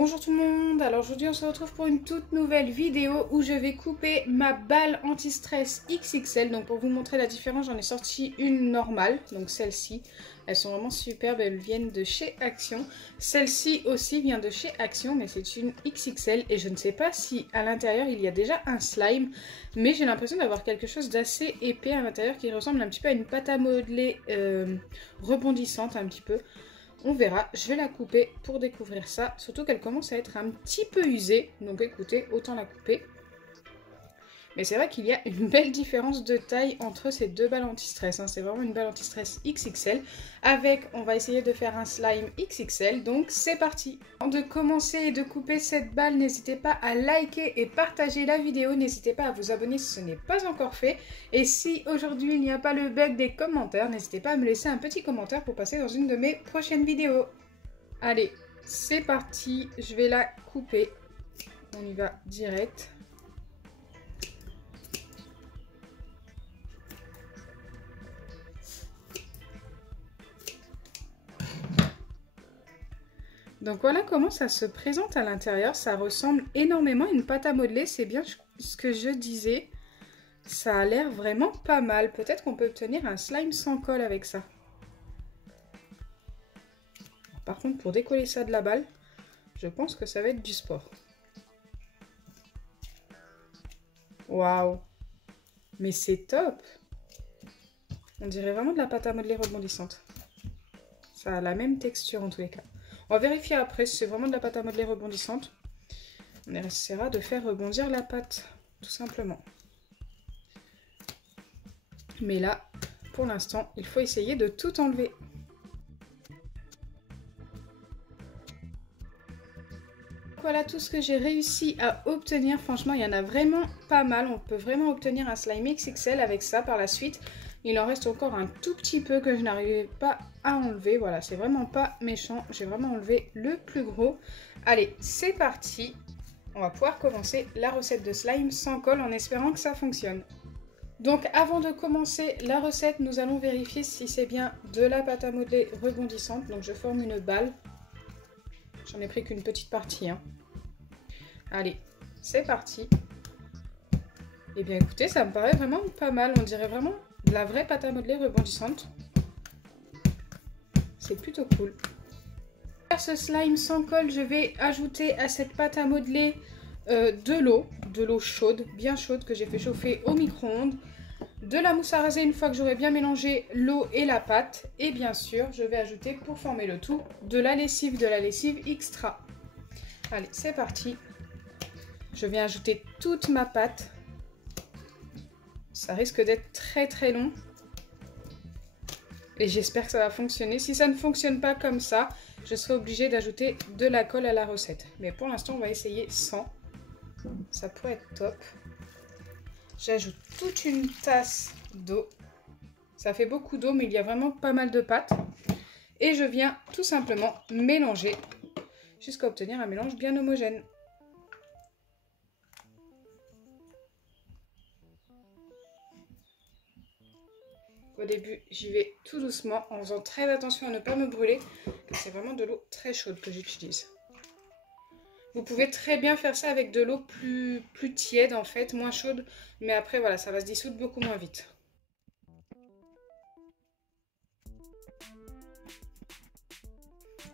Bonjour tout le monde, alors aujourd'hui on se retrouve pour une toute nouvelle vidéo où je vais couper ma balle anti-stress XXL. Donc pour vous montrer la différence, j'en ai sorti une normale, donc celle-ci. Elles sont vraiment superbes, elles viennent de chez Action. Celle-ci aussi vient de chez Action, mais c'est une XXL et je ne sais pas si à l'intérieur il y a déjà un slime, mais j'ai l'impression d'avoir quelque chose d'assez épais à l'intérieur qui ressemble un petit peu à une pâte à modeler rebondissante un petit peu. On verra, je vais la couper pour découvrir ça, surtout qu'elle commence à être un petit peu usée, donc écoutez, autant la couper. Mais c'est vrai qu'il y a une belle différence de taille entre ces deux balles anti-stress, hein. C'est vraiment une balle anti-stress XXL, avec, on va essayer de faire un slime XXL, donc c'est parti. Avant de commencer et de couper cette balle, n'hésitez pas à liker et partager la vidéo, n'hésitez pas à vous abonner si ce n'est pas encore fait, et si aujourd'hui il n'y a pas le bug des commentaires, n'hésitez pas à me laisser un petit commentaire pour passer dans une de mes prochaines vidéos. Allez, c'est parti, je vais la couper, on y va direct. Donc voilà comment ça se présente à l'intérieur, ça ressemble énormément à une pâte à modeler, c'est bien ce que je disais. Ça a l'air vraiment pas mal, peut-être qu'on peut obtenir un slime sans colle avec ça. Par contre pour décoller ça de la balle, je pense que ça va être du sport. Waouh! Mais c'est top! On dirait vraiment de la pâte à modeler rebondissante. Ça a la même texture en tous les cas. On va vérifier après si c'est vraiment de la pâte à modeler rebondissante. On essaiera de faire rebondir la pâte, tout simplement. Mais là, pour l'instant, il faut essayer de tout enlever. Voilà tout ce que j'ai réussi à obtenir. Franchement, il y en a vraiment pas mal. On peut vraiment obtenir un slime XXL avec ça par la suite. Il en reste encore un tout petit peu que je n'arrivais pas à enlever. Voilà, c'est vraiment pas méchant. J'ai vraiment enlevé le plus gros. Allez, c'est parti. On va pouvoir commencer la recette de slime sans colle en espérant que ça fonctionne. Donc avant de commencer la recette, nous allons vérifier si c'est bien de la pâte à modeler rebondissante. Donc je forme une balle. J'en ai pris qu'une petite partie, hein. Allez, c'est parti. Et bien écoutez, ça me paraît vraiment pas mal. On dirait vraiment de la vraie pâte à modeler rebondissante. C'est plutôt cool. Pour faire ce slime sans colle, je vais ajouter à cette pâte à modeler de l'eau chaude, bien chaude, que j'ai fait chauffer au micro-ondes. De la mousse à raser une fois que j'aurai bien mélangé l'eau et la pâte. Et bien sûr, je vais ajouter pour former le tout de la lessive extra. Allez, c'est parti. Je viens ajouter toute ma pâte. Ça risque d'être très très long. Et j'espère que ça va fonctionner. Si ça ne fonctionne pas comme ça, je serai obligée d'ajouter de la colle à la recette. Mais pour l'instant, on va essayer sans. Ça pourrait être top. J'ajoute toute une tasse d'eau. Ça fait beaucoup d'eau, mais il y a vraiment pas mal de pâte. Et je viens tout simplement mélanger jusqu'à obtenir un mélange bien homogène. Au début, j'y vais tout doucement en faisant très attention à ne pas me brûler. C'est vraiment de l'eau très chaude que j'utilise. Vous pouvez très bien faire ça avec de l'eau plus tiède en fait, moins chaude. Mais après voilà, ça va se dissoudre beaucoup moins vite.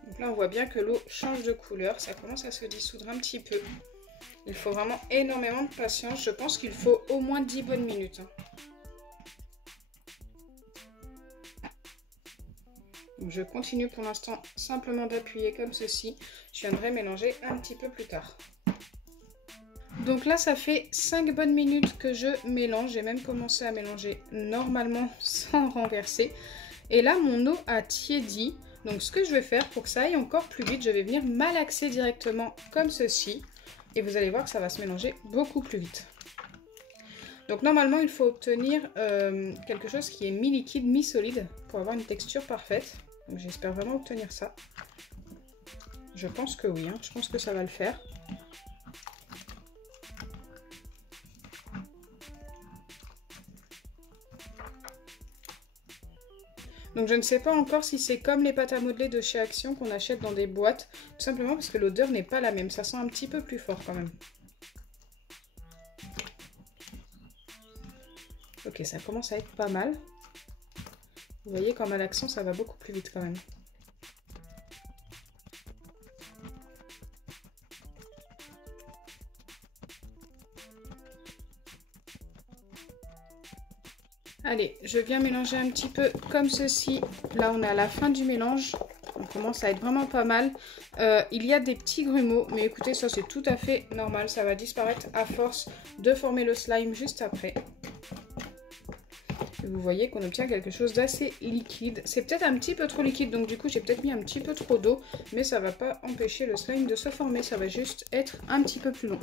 Donc là on voit bien que l'eau change de couleur, ça commence à se dissoudre un petit peu. Il faut vraiment énormément de patience, je pense qu'il faut au moins 10 bonnes minutes. Donc je continue pour l'instant simplement d'appuyer comme ceci. Je viendrai mélanger un petit peu plus tard. Donc là ça fait 5 bonnes minutes que je mélange. J'ai même commencé à mélanger normalement sans renverser. Et là mon eau a tiédi. Donc ce que je vais faire pour que ça aille encore plus vite, je vais venir malaxer directement comme ceci. Et vous allez voir que ça va se mélanger beaucoup plus vite. Donc normalement il faut obtenir quelque chose qui est mi-liquide, mi-solide pour avoir une texture parfaite. Donc j'espère vraiment obtenir ça. Je pense que oui, hein. Je pense que ça va le faire. Donc je ne sais pas encore si c'est comme les pâtes à modeler de chez Action qu'on achète dans des boîtes. Tout simplement parce que l'odeur n'est pas la même. Ça sent un petit peu plus fort quand même. Ok, ça commence à être pas mal. Vous voyez, quand malaxant, ça va beaucoup plus vite quand même. Allez, je viens mélanger un petit peu comme ceci. Là, on est à la fin du mélange. On commence à être vraiment pas mal. Il y a des petits grumeaux, mais écoutez, ça c'est tout à fait normal. Ça va disparaître à force de former le slime juste après. Et vous voyez qu'on obtient quelque chose d'assez liquide. C'est peut-être un petit peu trop liquide, donc du coup j'ai peut-être mis un petit peu trop d'eau. Mais ça va pas empêcher le slime de se former. Ça va juste être un petit peu plus long.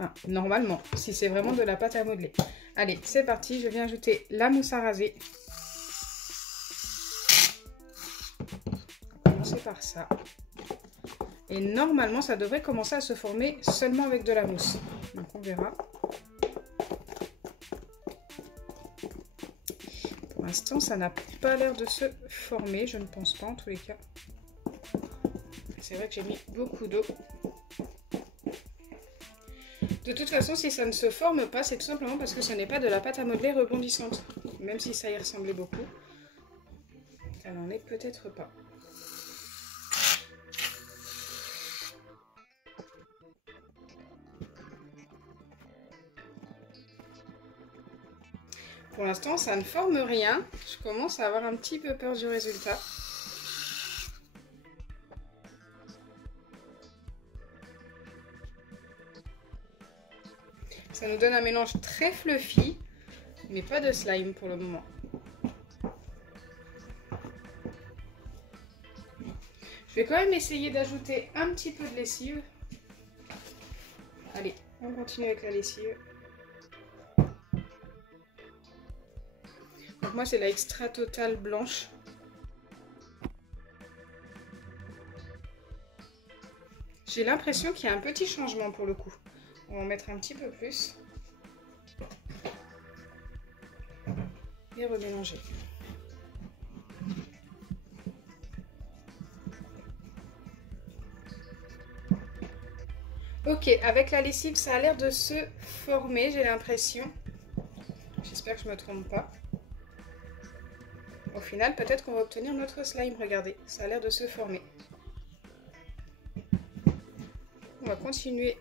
Enfin, normalement, si c'est vraiment de la pâte à modeler. Allez, c'est parti, je viens ajouter la mousse à raser. On va commencer par ça. Et normalement, ça devrait commencer à se former seulement avec de la mousse. Donc on verra. Pour l'instant, ça n'a pas l'air de se former, je ne pense pas en tous les cas. C'est vrai que j'ai mis beaucoup d'eau. De toute façon, si ça ne se forme pas, c'est tout simplement parce que ce n'est pas de la pâte à modeler rebondissante. Même si ça y ressemblait beaucoup, ça n'en est peut-être pas. Pour l'instant, ça ne forme rien. Je commence à avoir un petit peu peur du résultat. Ça nous donne un mélange très fluffy, mais pas de slime pour le moment. Je vais quand même essayer d'ajouter un petit peu de lessive. Allez, on continue avec la lessive. Donc moi c'est la Extra Total blanche. J'ai l'impression qu'il y a un petit changement pour le coup. On va en mettre un petit peu plus. Et remélanger. Ok, avec la lessive, ça a l'air de se former, j'ai l'impression. J'espère que je ne me trompe pas. Au final, peut-être qu'on va obtenir notre slime. Regardez, ça a l'air de se former. On va continuer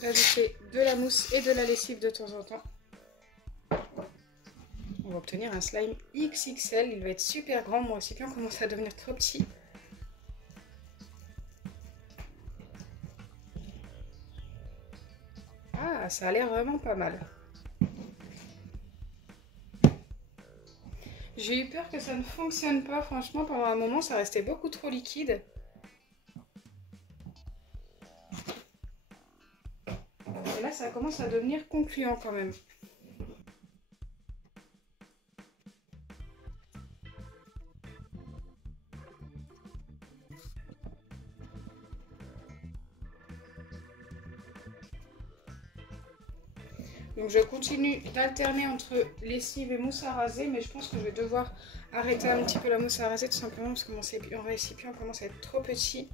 d'ajouter de la mousse et de la lessive de temps en temps. On va obtenir un slime XXL. Il va être super grand. Mon récipient commence à devenir trop petit. Ah, ça a l'air vraiment pas mal. J'ai eu peur que ça ne fonctionne pas. Franchement, pendant un moment, ça restait beaucoup trop liquide. Et là, ça commence à devenir concluant quand même. Donc je continue d'alterner entre lessive et mousse à raser, mais je pense que je vais devoir arrêter un petit peu la mousse à raser tout simplement parce que mon récipient commence à être trop petit.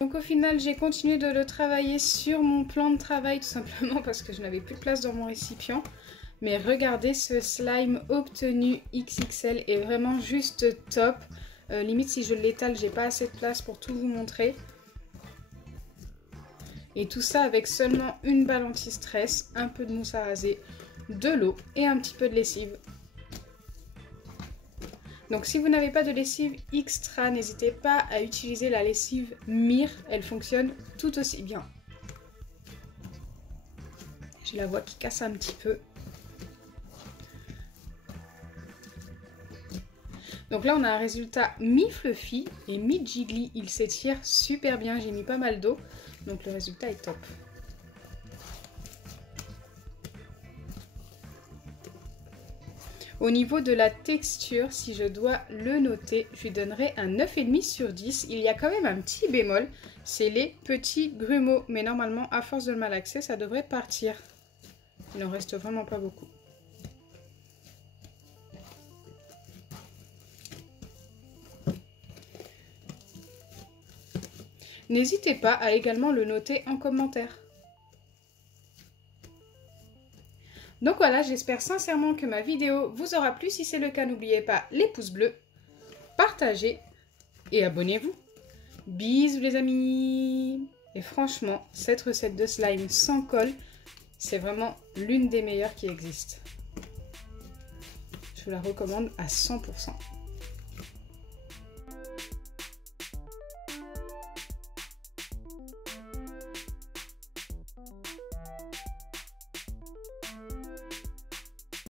Donc au final, j'ai continué de le travailler sur mon plan de travail tout simplement parce que je n'avais plus de place dans mon récipient. Mais regardez, ce slime obtenu XXL est vraiment juste top. Limite, si je l'étale, j'ai pas assez de place pour tout vous montrer. Et tout ça avec seulement une balle anti-stress, un peu de mousse à raser, de l'eau et un petit peu de lessive. Donc si vous n'avez pas de lessive extra, n'hésitez pas à utiliser la lessive Mire. Elle fonctionne tout aussi bien. J'ai la voix qui casse un petit peu. Donc là, on a un résultat mi-fluffy et mi-jiggly. Il s'étire super bien. J'ai mis pas mal d'eau. Donc le résultat est top. Au niveau de la texture, si je dois le noter, je lui donnerai un 9,5 sur 10. Il y a quand même un petit bémol, c'est les petits grumeaux. Mais normalement, à force de le malaxer, ça devrait partir. Il n'en reste vraiment pas beaucoup. N'hésitez pas à également le noter en commentaire. Donc voilà, j'espère sincèrement que ma vidéo vous aura plu. Si c'est le cas, n'oubliez pas les pouces bleus, partagez et abonnez-vous. Bisous les amis! Et franchement, cette recette de slime sans colle, c'est vraiment l'une des meilleures qui existent. Je vous la recommande à 100%.